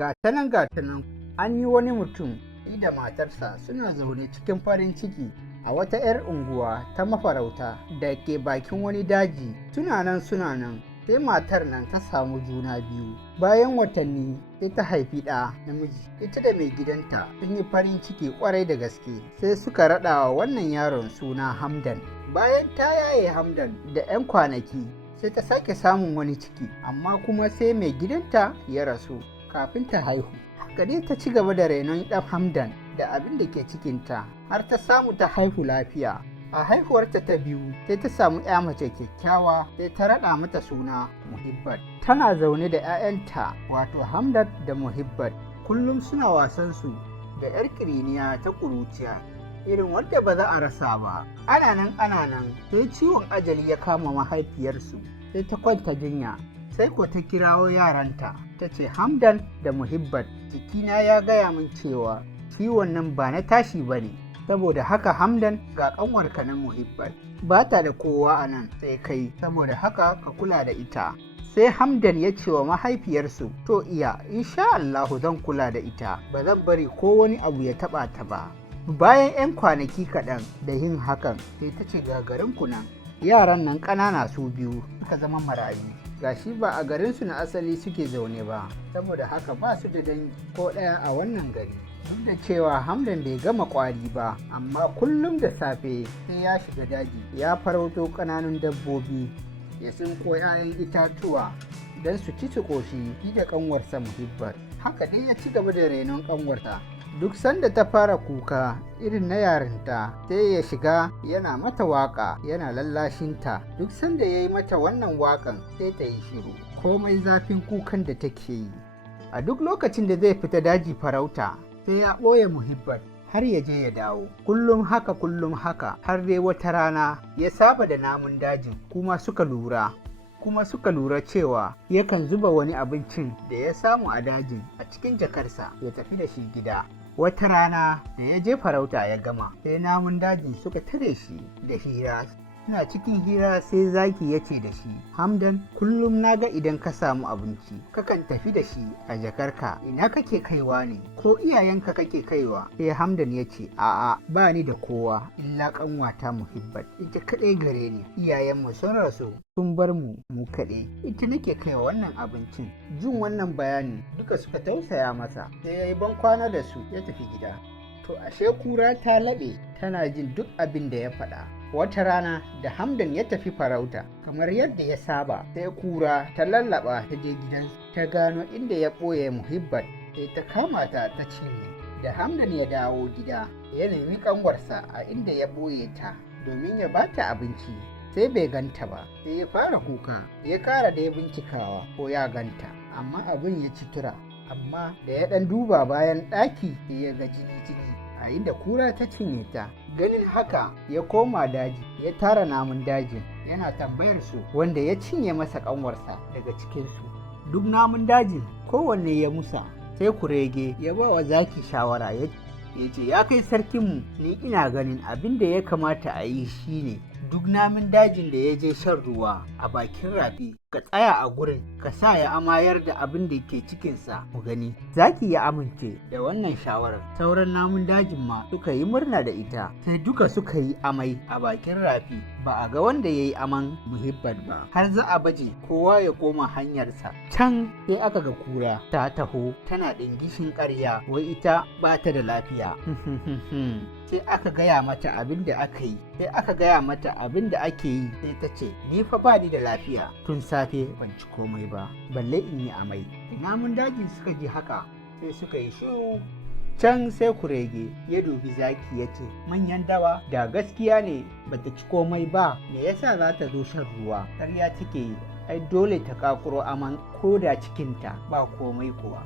Ga ta nan an yi wani mutum da matarsa suna zaune cikin farin ciki a wata 'yar unguwa ta mafarauta da ke bakin wani daji. Suna nan sai matar nan ta samu juna biyu. Bayan watanni sai ta haifi ɗa namiji. Ita da mai gidanta sun yi farin ciki kwarai da gaske, sai suka raɗa wa wannan yaron suna Hamdan. Bayan ta yaye Hamdan da 'yan kwanaki sai ta sake samun wani ciki, amma kuma sai mai gidanta ya rasu kafin ta haihu. Haka dai ta ci gaba da renon ɗan Hamdan da abin da ke cikinta har ta samu ta haihu lafiya. A haihuwarta ta biyu sai ta samu 'ya mace kyakkyawa, sai ta raɗa mata suna Muhibbat. Tana zaune da 'ya'yanta wato Hamdan da Muhibbat. Kullum suna wasansu da 'yar ƙiriniya ta ƙuruciya, irin wanda ba za a rasa ba. Ana nan sai ciwon ajali ya kama mahaifiyarsu, sai ta kwanta jinya. Sai ko ta kirawo yaranta ta ce, Hamdan da Muhibbat, jikina ya gaya min cewa ciwon nan ba na tashi ba ne, saboda haka Hamdan ga ƙanwarka na Muhibbat, ba ta da kowa a nan sai kai, saboda haka ka kula da ita. Sai Hamdan ya ce wa mahaifiyarsu, to iya, insha Allahu zan kula da ita, ba zan bari ko wani abu ya taɓa ta ba. Bayan 'yan kwanaki kaɗan da yin hakan, sai ta ce ga garinku nan, yaran nan ƙanana su biyu suka zama marayu. Gashi ba a garinsu na asali suke zaune ba, saboda haka ba su da dangi ko ɗaya a wannan gari. Duk da cewa Hamdan bai gama ƙwari ba, amma kullum da safe sai ya shiga daji ya farauto ƙananun dabbobi, ya tsinko 'ya'yan itatuwa don su ci su ƙoshi da ƙanwarsa Muhibbat. Haka dai ya ci gaba da renon ƙanwarsa. Duk sanda ta fara kuka irin na yarinta, sai ya shiga yana mata waƙa yana lallashinta. Duk sanda ya yi mata wannan waƙan sai ta yi shiru, komai zafin kukan da take yi. A duk lokacin da zai fita daji farauta sai ya ɓoye Muhibbat har ya je ya dawo. Kullum haka har dai wata rana ya saba da namun dajin, kuma suka lura cewa yakan zuba wani abincin da ya samu a dajin a cikin jakarsa ya tafi da shi gida. Wata rana da ya je farauta ya gama, sai namun dajin suka tare shi da hira. Suna cikin hira sai zaki ya ce da shi, Hamdan, kullum na ga idan ka samu abinci kakan tafi da shi a jakarka, ina kake kaiwa ne, ko iyayenka kake kaiwa? Sai Hamdan ya ce, a'a, ba ni da kowa illa ƙanwata Muhibbat, ita kaɗai gare ni, iyayenmu sun rasu sun bar mu kaɗai, ita nake kaiwa wannan abincin. Jin wannan bayani duka suka tausaya masa, sai ya yi ban kwana da su ya tafi gida. To ashe kura ta laɓe tana jin duk abin da ya faɗa. Wata rana da Hamdan ya tafi farauta kamar yadda ya saba, sai kura ta lallaba ta je gidan ta gano inda ya ɓoye Muhibbat, sai ta kama ta cinye. Da Hamdan ya dawo gida ya nemi ƙanwarsa a inda ya ɓoye ta domin ya ba ta abinci, sai bai ganta ba. Sai ya fara kuka, ya kara da ya bincikawa ko ya ganta, amma abin ya ci tura. Amma da ya ɗan duba bayan ɗaki sai ya ga jini a inda kura ta cinye ta. Ganin haka ya koma daji ya tara namun dajin yana tambayar su wanda ya cinye masa ƙanwarsa daga cikinsu. Duk namun dajin kowanne ya musa, sai kurege ya ba wa zaki shawara ya ce, ya kai sarkinmu, ni ina ganin abin da ya kamata a yi shine duk namun dajin da ya je shan ruwa a bakin rafi, ka tsaya a gurin ka sa ya amayar da abin da ke cikinsa mu gani. Zaki ya amince da wannan shawarar. Sauran namun dajin ma suka yi murna da ita, sai duka suka yi amai a bakin rafi. Ba a ga wanda ya yi aman Muhibbat ba, har za a baje kowa ya koma hanyarsa. Can sai aka ga kura ta taho tana ɗingishin ƙarya wai ita ba ta da lafiya. Sai aka gaya mata abin da aka yi, sai aka gaya mata abin da ake yi, sai ta ce, ni fa ba ni da lafiya, tun safe ban ci komai ba, balle in yi amai. Namun dajin suka ji haka sai suka yi shiru. Can sai kurege ya dubi zaki ya ce, manyan dawa, da gaskiya ne bata ci komai ba, me yasa za ta zo shan ruwa? Ƙarya take yi, ai dole ta kakuro aman ko da cikinta ba komai kuwa.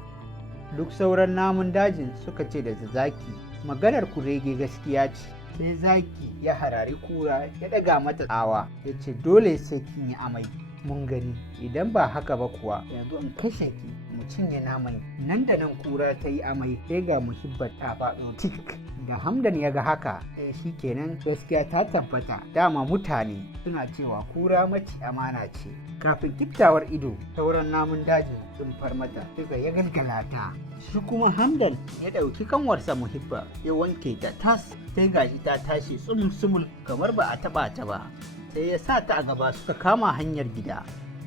Duk sauran namun dajin suka ce da zaki, maganar kurege gaskiya ce. Sai zaki ya harari kura ya ɗaga mata tsawa ya ce, dole sai kin yi amai, mun gani, idan ba haka ba kuwa yanzu in kashe ki mu cinye naman. Nan da nan kura ta yi amai, sai ga Muhibbat ta faɗo tik Da Hamdan ya ga haka, shi kenan gaskiya ta tabbata, dama mutane suna cewa kura mace amana ce. Kafin kiftawar ido, sauran namun dajin sun far mata suka ya galgala ta. Shi kuma Hamdan ya ɗauki kanwarsa Muhibba ya wanke ta tas, sai gashi ta tashi sumul kamar ba a taɓa ta ba. Sai ya sa ta a gaba suka kama hanyar gida.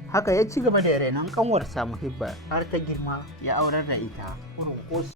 Haka ya ci gaba da renon kanwarsa Muhibba har ta girma ya aurar da ita.